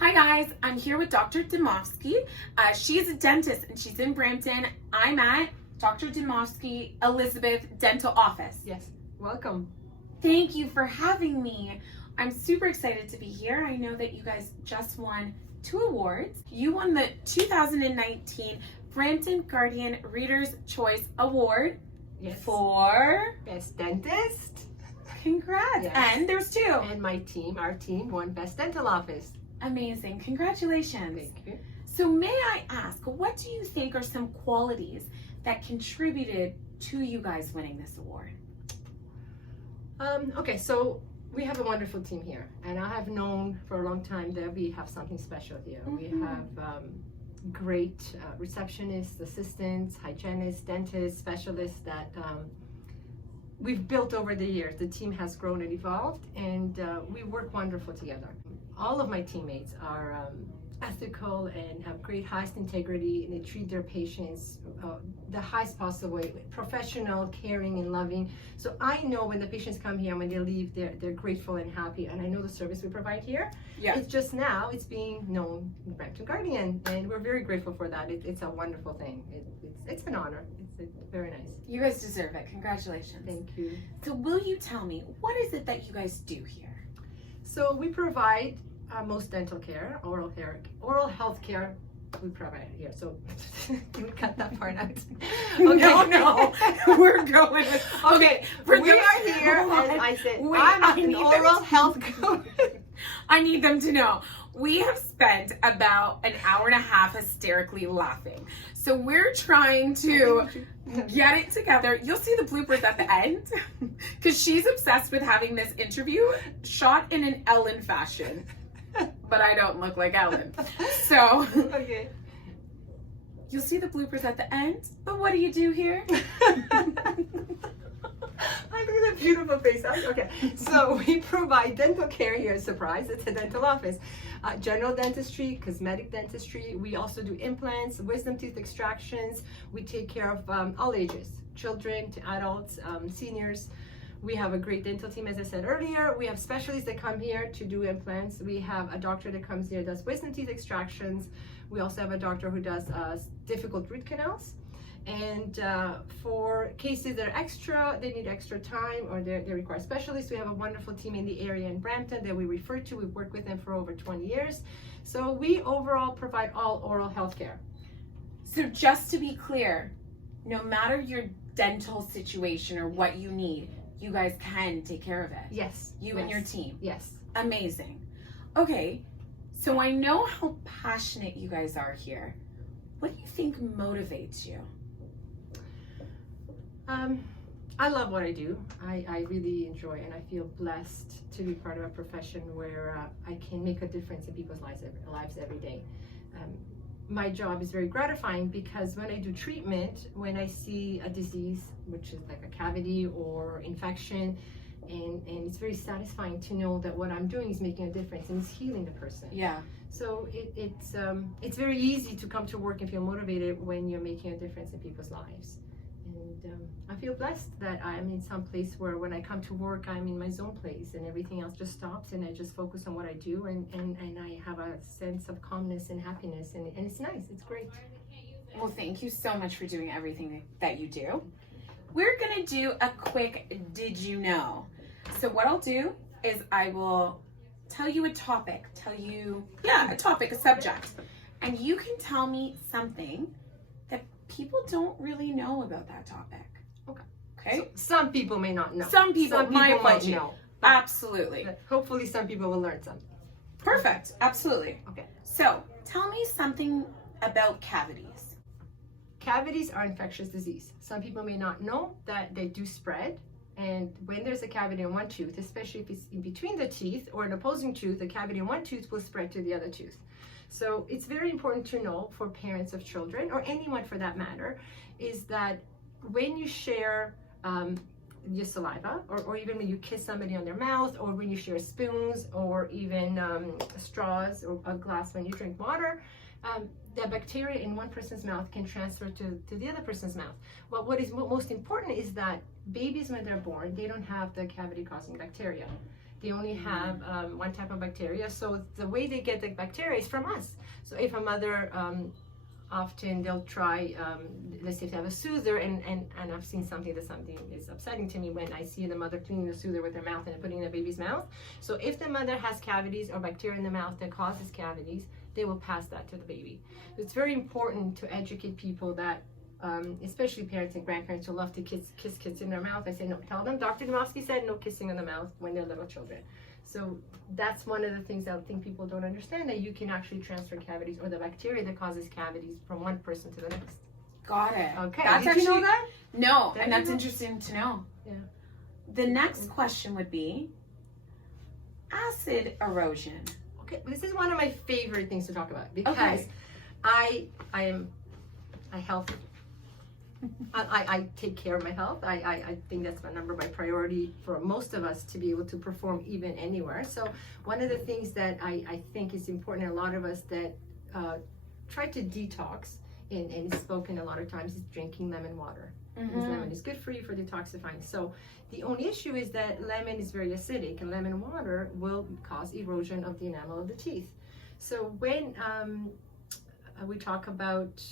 Hi guys, I'm here with Dr. Dimovski. She's a dentist and she's in Brampton. I'm at Dr. Dimovski Elizabeth Dental Office. Yes, welcome. Thank you for having me. I'm super excited to be here. I know that you guys just won 2 awards. You won the 2019 Brampton Guardian Reader's Choice Award for Best Dentist. Congrats. Yes. And there's 2. And our team won Best Dental Office. Amazing. Congratulations. Thank you. So may I ask, what do you think are some qualities that contributed to you guys winning this award? Okay, so we have a wonderful team here, and I have known for a long time that we have something special here. We have great receptionists, assistants, hygienists, dentists, specialists that we've built over the years. The team has grown and evolved, and we work wonderful together. All of my teammates are ethical and have great highest integrity, and they treat their patients the highest possible way, professional, caring, and loving. So I know when the patients come here, when they leave, they're grateful and happy, and I know the service we provide here. Yeah. It's just now it's being known in Brampton Guardian, and we're very grateful for that. It's a wonderful thing. It's an honor. It's very nice. You guys deserve it. Congratulations. Thank you. So will you tell me, what is it that you guys do here? So we provide most dental care, oral health care. We provide here. So can we cut that part out? Okay. No, we're going with, okay. We are here, and I said I'm an oral health coach. I need them to know. We have spent about an hour and a half hysterically laughing. So we're trying to get it together. You'll see the bloopers at the end because she's obsessed with having this interview shot in an Ellen fashion. But I don't look like Ellen. So okay. You'll see the bloopers at the end. But what do you do here? I got a beautiful face. Okay, so we provide dental care here. Surprise, it's a dental office. General dentistry, cosmetic dentistry. We also do implants, wisdom tooth extractions. We take care of all ages, children to adults, seniors. We have a great dental team, as I said earlier. We have specialists that come here to do implants. We have a doctor that comes here, does wisdom teeth extractions. We also have a doctor who does difficult root canals. And for cases that are extra, they need extra time, or they require specialists, we have a wonderful team in the area in Brampton that we refer to. We've worked with them for over 20 years. So we overall provide all oral health care. So just to be clear, no matter your dental situation or what you need, you guys can take care of it. Yes. You and your team. Yes. Amazing. Okay, so I know how passionate you guys are here. What do you think motivates you? I love what I do. I really enjoy, and I feel blessed to be part of a profession where I can make a difference in people's lives every day. My job is very gratifying because when I do treatment, when I see a disease, which is like a cavity or infection, and it's very satisfying to know that what I'm doing is making a difference and it's healing the person. Yeah. So it's very easy to come to work and feel motivated when you're making a difference in people's lives. And I feel blessed that I'm in some place where when I come to work, I'm in my zone place and everything else just stops and I just focus on what I do, and I have a sense of calmness and happiness, and it's nice, it's great. Well, thank you so much for doing everything that you do. We're gonna do a quick Did You Know? So what I'll do is I will tell you a topic, a subject, and you can tell me something that people don't really know about that topic. Okay? So some people may not know. Some people might know. Absolutely. Hopefully some people will learn something. Perfect. Absolutely. Okay. So tell me something about cavities. Cavities are infectious disease. Some people may not know that they do spread. And when there's a cavity in one tooth, especially if it's in between the teeth or an opposing tooth, the cavity in one tooth will spread to the other tooth. So it's very important to know for parents of children, or anyone for that matter, is that when you share your saliva, or even when you kiss somebody on their mouth, or when you share spoons, or even straws or a glass when you drink water, the bacteria in one person's mouth can transfer to the other person's mouth. Well, what is most important is that babies, when they're born, they don't have the cavity causing bacteria. They only have one type of bacteria. So the way they get the bacteria is from us. So if a mother, often they'll try, let's say if they have a soother, and I've seen something is upsetting to me when I see the mother cleaning the soother with their mouth and putting it in the baby's mouth. So if the mother has cavities or bacteria in the mouth that causes cavities, they will pass that to the baby. So it's very important to educate people that, especially parents and grandparents who love to kiss kids in their mouth. I say, no, tell them Dr. Dimovski said no kissing in the mouth when they're little children. So that's one of the things that I think people don't understand, that you can actually transfer cavities or the bacteria that causes cavities from one person to the next. Got it. Okay. That's Did actually, you know that? No, Did and you that's know? interesting to know. Yeah. The next question would be acid erosion. Okay, this is one of my favorite things to talk about because Okay. I health. I take care of my health. I think that's my number one priority for most of us to be able to perform even anywhere. So one of the things that I think is important, a lot of us that try to detox, and it's spoken a lot of times, is drinking lemon water. Because lemon is good for you for detoxifying. So the only issue is that lemon is very acidic, and lemon water will cause erosion of the enamel of the teeth. So when we talk about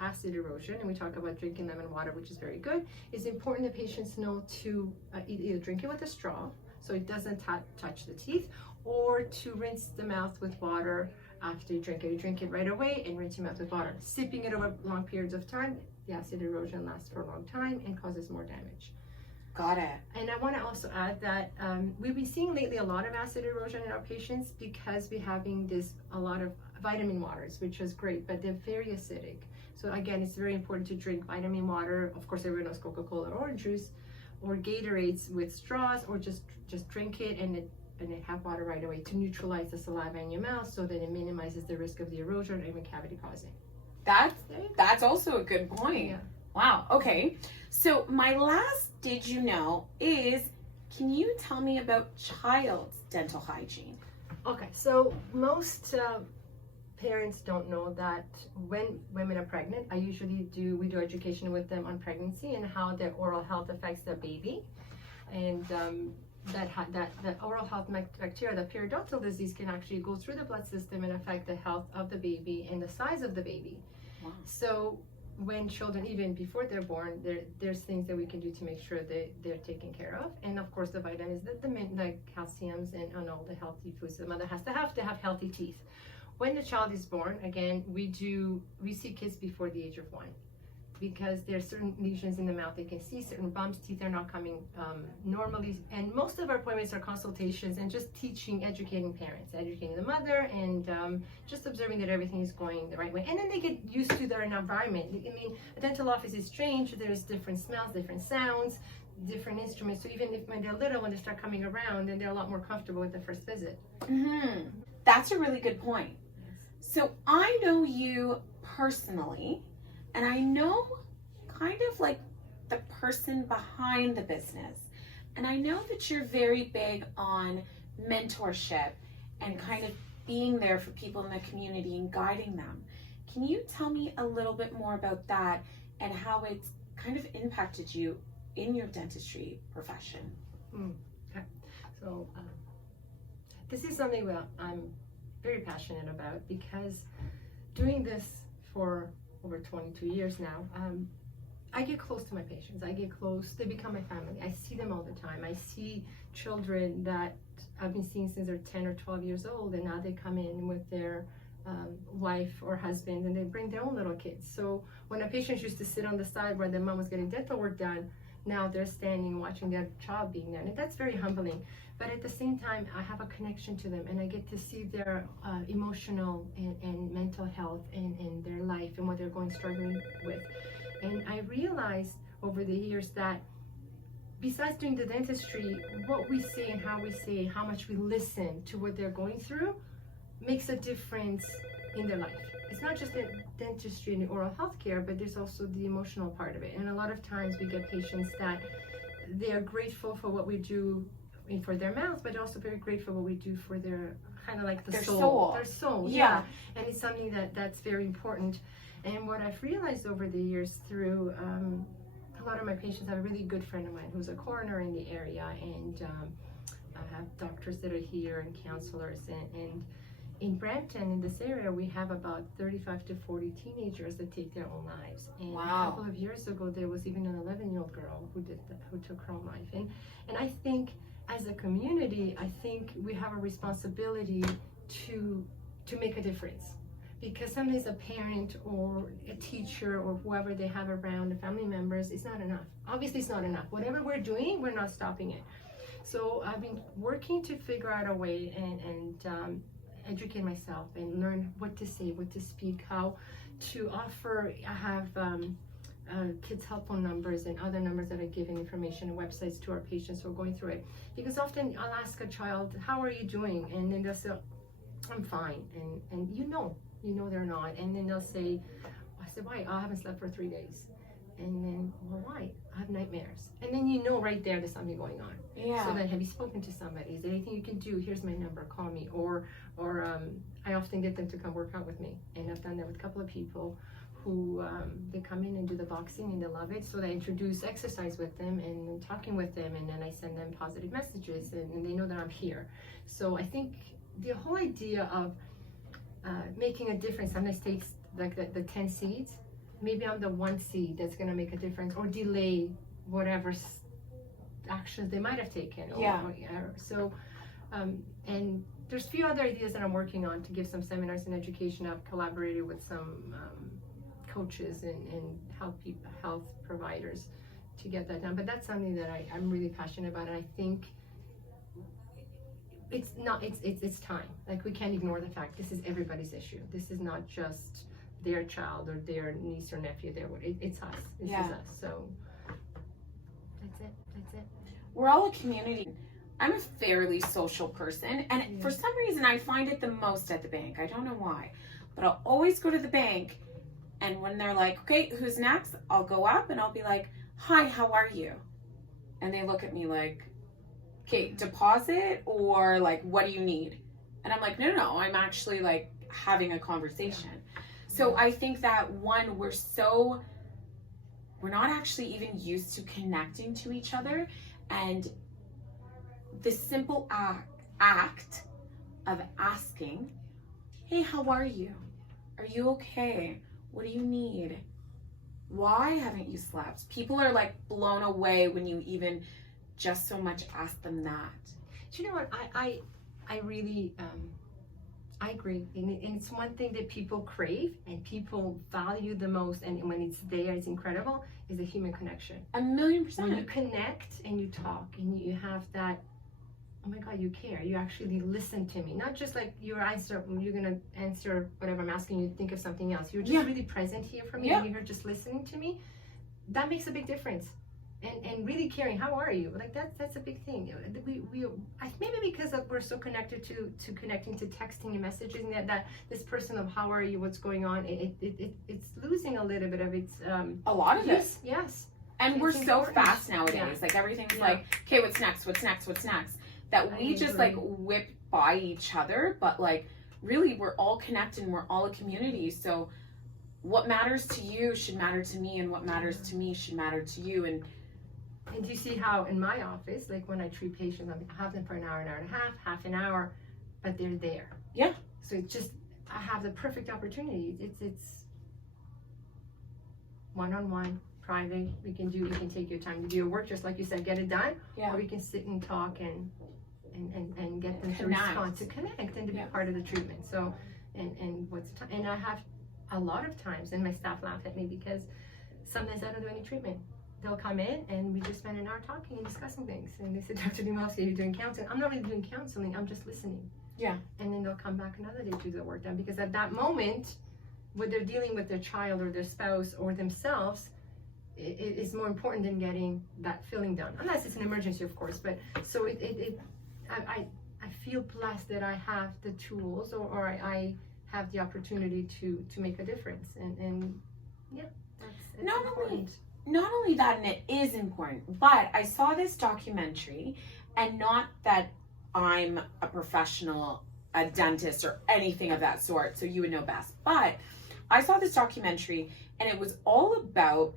acid erosion and we talk about drinking lemon water, which is very good, it's important that patients know to either drink it with a straw so it doesn't touch the teeth, or to rinse the mouth with water after you drink it. You drink it right away and rinse your mouth with water. Sipping it over long periods of time, the acid erosion lasts for a long time and causes more damage. Got it. And I want to also add that we've been seeing lately a lot of acid erosion in our patients because we're having a lot of vitamin waters, which is great, but they're very acidic. So again, it's very important to drink vitamin water. Of course, everyone knows Coca-Cola or orange juice or Gatorades with straws, or just drink it and have water right away to neutralize the saliva in your mouth so that it minimizes the risk of the erosion or even cavity causing. That's also a good point. Yeah. Wow. Okay. So my last did you know is, can you tell me about child's dental hygiene? Okay, so most parents don't know that when women are pregnant, we do education with them on pregnancy and how their oral health affects their baby, and that oral health bacteria, the periodontal disease, can actually go through the blood system and affect the health of the baby and the size of the baby. Wow. So when children, even before they're born, there's things that we can do to make sure they're taken care of. And of course the vitamins, the calciums, and all the healthy foods the mother has to have healthy teeth. When the child is born, again, we see kids before the age of 1, because there are certain lesions in the mouth they can see, certain bumps, teeth are not coming normally. And most of our appointments are consultations and just educating parents, educating the mother, and just observing that everything is going the right way. And then they get used to their environment. I mean, a dental office is strange. There's different smells, different sounds, different instruments. So even when they're little, when they start coming around, then they're a lot more comfortable with the first visit. That's a really good point. So I know you personally, and I know kind of like the person behind the business. And I know that you're very big on mentorship and kind of being there for people in the community and guiding them. Can you tell me a little bit more about that and how it's kind of impacted you in your dentistry profession? Okay. So this is something that I'm very passionate about, because doing this for over 22 years now, I get close to my patients. They become my family. I see them all the time. I see children that I've been seeing since they're 10 or 12 years old, and now they come in with their wife or husband, and they bring their own little kids. So when a patient used to sit on the side where their mom was getting dental work done, now they're standing watching their child being there, and that's very humbling. But at the same time, I have a connection to them, and I get to see their emotional and mental health and their life and what they're struggling with. And I realized over the years that besides doing the dentistry, what we say and how we say, how much we listen to what they're going through, makes a difference in their life. It's not just the dentistry and the oral health care, but there's also the emotional part of it. And a lot of times we get patients that they are grateful for what we do for their mouth, but also very grateful for what we do for their kind of like their soul. Yeah. And it's something that's very important. And what I've realized over the years through a lot of my patients, I have a really good friend of mine who's a coroner in the area, and I have doctors that are here and counselors, and in Brampton, in this area, we have about 35 to 40 teenagers that take their own lives. And Wow. a couple of years ago, there was even an 11-year-old girl who took her own life. And I think as a community, I think we have a responsibility to make a difference. Because sometimes a parent or a teacher or whoever they have around, the family members, it's not enough. Obviously, it's not enough. Whatever we're doing, we're not stopping it. So I've been working to figure out a way and educate myself and learn what to say, what to speak, how to offer. I have kids' help phone numbers and other numbers that are giving information and websites to our patients who are going through it. Because often I'll ask a child, how are you doing? And then they'll say, I'm fine. And you know they're not. And then they'll say, I said, why? I haven't slept for 3 days. And then, well, why? I have nightmares. And then you know right there there's something going on. Yeah. So then, have you spoken to somebody? Is there anything you can do? Here's my number, call me. Or I often get them to come work out with me. And I've done that with a couple of people who they come in and do the boxing and they love it. So I introduce exercise with them and talking with them, and then I send them positive messages and they know that I'm here. So I think the whole idea of making a difference sometimes takes like the 10 seeds. Maybe I'm the one seed that's going to make a difference or delay whatever actions they might have taken. So, and there's a few other ideas that I'm working on to give some seminars and education. I've collaborated with some coaches and health providers to get that done. But that's something that I'm really passionate about, and I think it's time. Like, we can't ignore the fact this is everybody's issue. This is not just their child or their niece or nephew. It's us. This is us. So that's it. We're all a community. I'm a fairly social person, and for some reason I find it the most at the bank. I don't know why, but I'll always go to the bank, and when they're like, okay, who's next? I'll go up and I'll be like, hi, how are you? And they look at me like, okay, deposit, or like, what do you need? And I'm like, no, I'm actually like having a conversation. So I think that one, we're not actually even used to connecting to each other, and the simple act of asking, hey, how are you? Are you okay? What do you need? Why haven't you slept? People are like blown away when you even just so much ask them that. Do you know what? I really I agree, and it's one thing that people crave and people value the most, and when it's there, it's incredible, is the human connection. 1,000,000%. When you connect and you talk and you have that, oh my God, you care. You actually listen to me. Not just like you're gonna answer whatever I'm asking you, think of something else. You're just really present here for me, and you're just listening to me. That makes a big difference. And really caring, how are you? Like that's a big thing. Maybe because we're so connected to connecting to texting and messaging that this person of how are you, what's going on, it's losing a little bit of its a lot of it. Yes. And we're so fast nowadays. Like everything's like, okay, what's next? That we just like whip by each other, but like really we're all connected and we're all a community. So what matters to you should matter to me, and what matters to me should matter to you. And do you see how in my office, like when I treat patients, I have them for an hour and a half an hour, but they're there. Yeah. So it's just, I have the perfect opportunity. It's one-on-one, private. You can take your time to do your work, just like you said, get it done. Yeah. Or we can sit and talk and get them to respond, to connect and to be part of the treatment. So, and I have a lot of times, and my staff laugh at me because sometimes I don't do any treatment. They'll come in and we just spend an hour talking and discussing things. And they say, Dr. Dimovski, you're doing counseling. I'm not really doing counseling, I'm just listening. Yeah. And then they'll come back another day to do their work done, because at that moment, when they're dealing with their child or their spouse or themselves, it is more important than getting that filling done. Unless it's an emergency, of course. But so I feel blessed that I have the tools or I have the opportunity to make a difference. And yeah, that's important. Not only that, and it is important, but I saw this documentary, and not that I'm a professional, a dentist or anything of that sort, so you would know best, but I saw this documentary and it was all about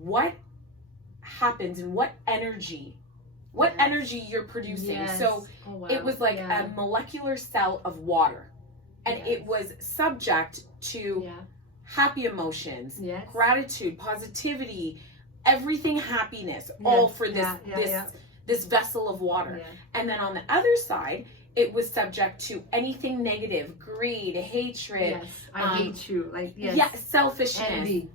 what happens and what energy what energy you're producing. Yes. So oh, wow. it was like yeah. a molecular cell of water, and Yes. it was subject to yeah. happy emotions, Yes. gratitude, positivity, everything happiness, all for this this vessel of water. Yeah. And then on the other side, it was subject to anything negative, greed, hatred, Yes. I hate you. Like, yes. yeah, selfishness. Envy.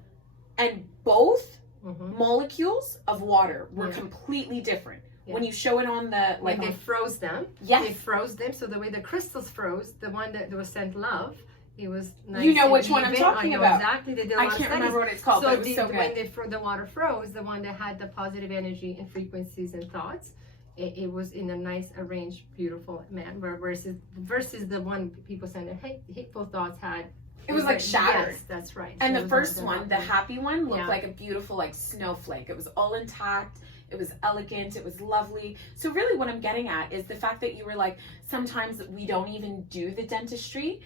And both Mhm. molecules of water were Yeah. completely different. Yeah. When you show it on the, like, When they froze them. yes. They froze them. So the way the crystals froze, the one that was sent love, it was nice. You know and which one I'm even. talking I know about. Exactly. They did a I lot of can't studies. remember what it's called, but it was so when good. the water froze, the one that had the positive energy and frequencies and thoughts, it was in a nice, arranged, beautiful manner. Versus the one people send hateful thoughts had. It was like shattered. Yes, that's right. And So the it was first not one, the that happy one, looked Yeah. like a beautiful, like, snowflake. It was all intact. It was elegant. It was lovely. So really what I'm getting at is the fact that you were like, sometimes we don't even do the dentistry.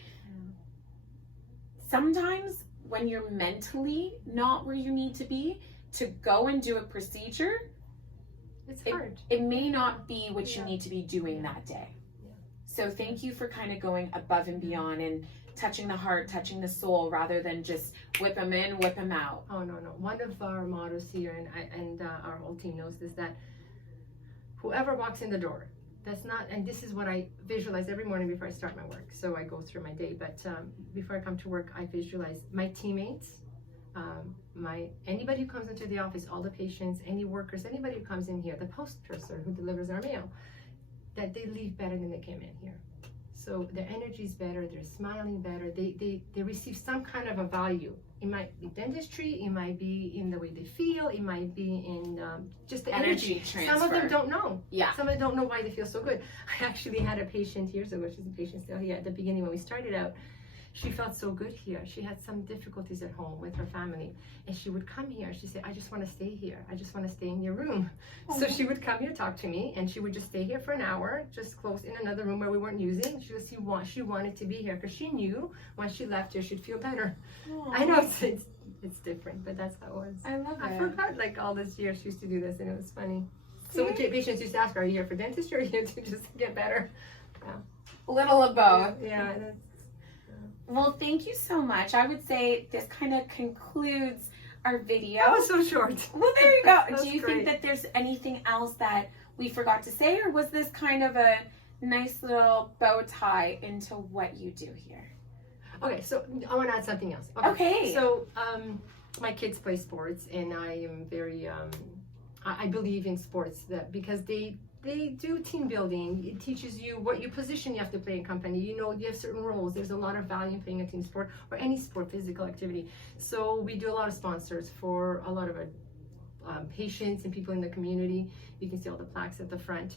Sometimes when you're mentally not where you need to be, to go and do a procedure, It's hard. it may not be what you Yeah. need to be doing Yeah. that day. Yeah. So thank you for kind of going above and beyond and touching the heart, touching the soul, rather than just whip them in, whip them out. Oh, no. One of our mottos here, and our whole team knows this, that whoever walks in the door, that's not, and this is what I visualize every morning before I start my work. So I go through my day, but before I come to work, I visualize my teammates, anybody who comes into the office, all the patients, any workers, anybody who comes in here, the post person who delivers our mail, that they leave better than they came in here. So their energy is better, they're smiling better, they receive some kind of a value. It might be dentistry, it might be in the way they feel, it might be in just the energy. transfer. Some of them don't know. Yeah. Some of them don't know why they feel so good. I actually had a patient years ago, she's a patient still here, at the beginning when we started out, she felt so good here. She had some difficulties at home with her family. And she would come here. She said, I just want to stay here. I just want to stay in your room. Oh. So she would come here, talk to me, and she would just stay here for an hour, just close in another room where we weren't using. She wanted to be here because she knew when she left here, she'd feel better. Aww. I know it's different, but that's how it was. I love it. I forgot, like, all this years she used to do this, and it was funny. So patients used to ask her, are you here for dentistry or are you here to just get better? A little of both. Yeah. Well, thank you so much. I would say this kind of concludes our video. That was so short. Well, there you go. That's Do you great. think that there's anything else that we forgot to say, or was this kind of a nice little bow tie into what you do here? Okay, so I want to add something else. Okay. So my kids play sports, and I am very, I believe in sports because they do team building. It teaches you what your position you have to play in company. You know, you have certain roles. There's a lot of value in playing a team sport or any sport, physical activity. So we do a lot of sponsors for a lot of our patients and people in the community. You can see all the plaques at the front.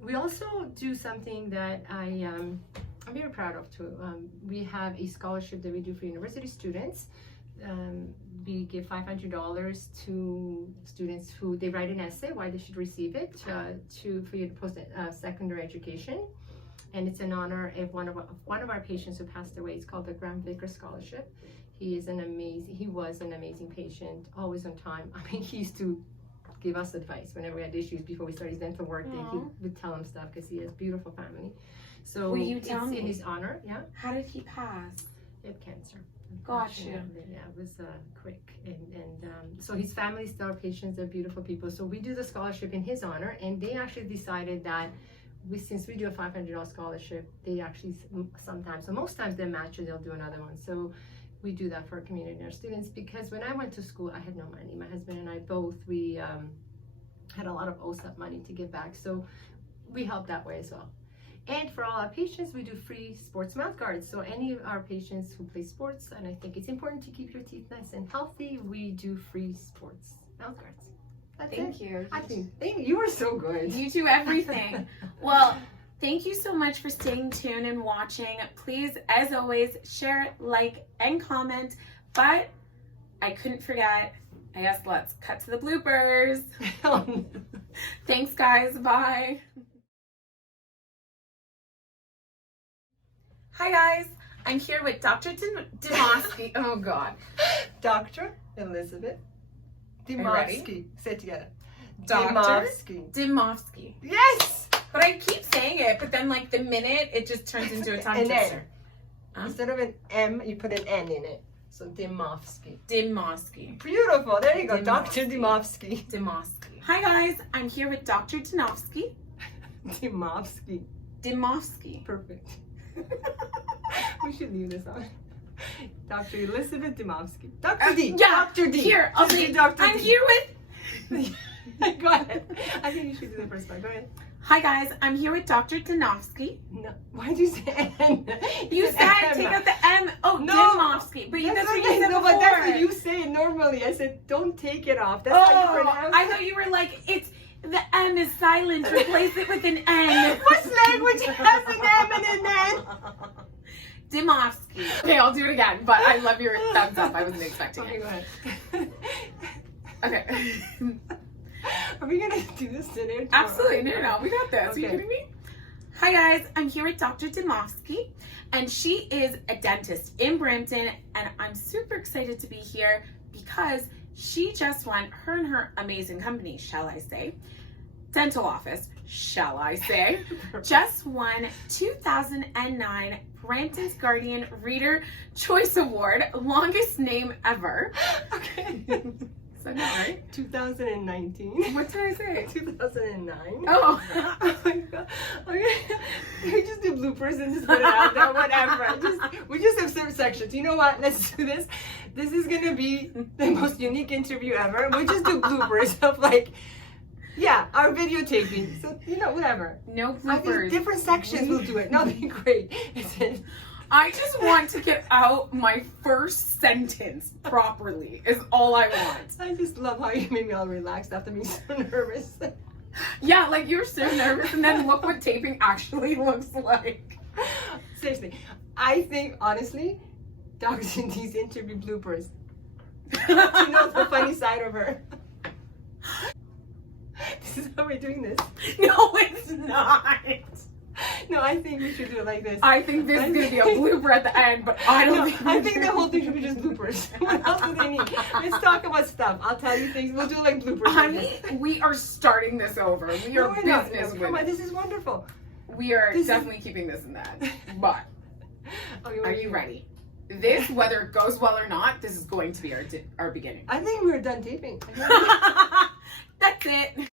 We also do something that I'm very proud of too. We have a scholarship that we do for university students. We give $500 to students who they write an essay why they should receive it for you to post secondary education, and it's in honor of one of our patients who passed away. It's called the Graham Vicker Scholarship. He was an amazing patient, always on time. I mean, he used to give us advice whenever we had issues before we started his dental work. He would tell him stuff because he has beautiful family. So Will you tell it's me? in his honor. Yeah, How did he pass? he had cancer. Gotcha. Yeah, it was quick, and so his family still are patients. They're beautiful people. So we do the scholarship in his honor, and they actually decided that since we do a $500 scholarship, they actually sometimes, so most times they match it. They'll do another one. So we do that for our community and our students, because when I went to school, I had no money. My husband and I both, we had a lot of OSAP money to give back, so we help that way as well. And for all our patients, we do free sports mouth guards. So any of our patients who play sports, and I think it's important to keep your teeth nice and healthy, we do free sports mouth guards. That's Thank it. you. Thank you. You were so good. You do everything. Well, thank you so much for staying tuned and watching. Please, as always, share, like, and comment. But I couldn't forget, I guess let's cut to the bloopers. Thanks, guys. Bye. Hi, guys. I'm here with Dr. Dimovski. Oh, God. Dr. Elizabeth you ready? Dimovski. Say it together. Dr. Dimovski. Dimovski. Yes! But I keep saying it, but then like the minute it just turns into a tongue An twister. N. Instead of an M, you put an N in it. So Dimovski. Dimovski. Beautiful. There you go. Dimovski. Dr. Dimovski. Dimovski. Hi guys, I'm here with Dr. Dimovski. Dimovski. Dimovski. Perfect. We should leave this on. Dr. Elizabeth Dimovski. Dr. D. Yeah. Dr. D. Here, I'll say Dr. I'm D. here with. Go ahead. I think you should do the first one. Go ahead. Hi guys, I'm here with Dr. Dimovski. No. Why did you say N? You said M. take out the M. Oh, No. Dimovski. But that's what you said no, before. but that's what you say normally. I said, don't take it off. That's how you Oh, pronounce I it. thought you were like, it's the M is silent. Replace it with an N. What language has an M and an N? Dimovski. Okay, I'll do it again. But I love your thumbs up. I wasn't expecting Okay, it. go ahead. Okay. Are we gonna do this today? Absolutely. No. We got this. Are you Okay. kidding me? Hi guys, I'm here with Dr. Dimovski, and she is a dentist in Brampton, and I'm super excited to be here because she just won, her and her amazing company, shall I say, dental office, shall I say, just won 2009 Brampton's Guardian Reader Choice Award, longest name ever. Okay. Is that not right? 2019. What did I say? 2009. Oh. Oh my god. Okay. We just do bloopers and just put it out there, whatever. We just have certain sections. You know what? Let's do this. This is gonna be the most unique interview ever. We just do bloopers of like, yeah, our videotaping. So, you know, whatever. No I think bloopers. different sections will do it. No, that'd be great. I just want to get out my first sentence properly is all I want. I just love how you made me all relaxed after being so nervous. Yeah, like you're so nervous and then look what taping actually looks like. Seriously, I think, honestly, Dr. D's interview bloopers. You know the funny side of her. This is how we're doing this. No, it's not. No, I think we should do it like this. I think this is going to be a blooper at the end, but I don't think I think the whole thing should be just bloopers. What else do they need? Let's talk about stuff. I'll tell you things. We'll do like bloopers. Honey, we are starting this over. We are we're not. business Come women. on, this is wonderful. We are This is- definitely keeping this in that. But Okay, are you ready? This, whether it goes well or not, this is going to be our beginning. I think we're done taping. That's it.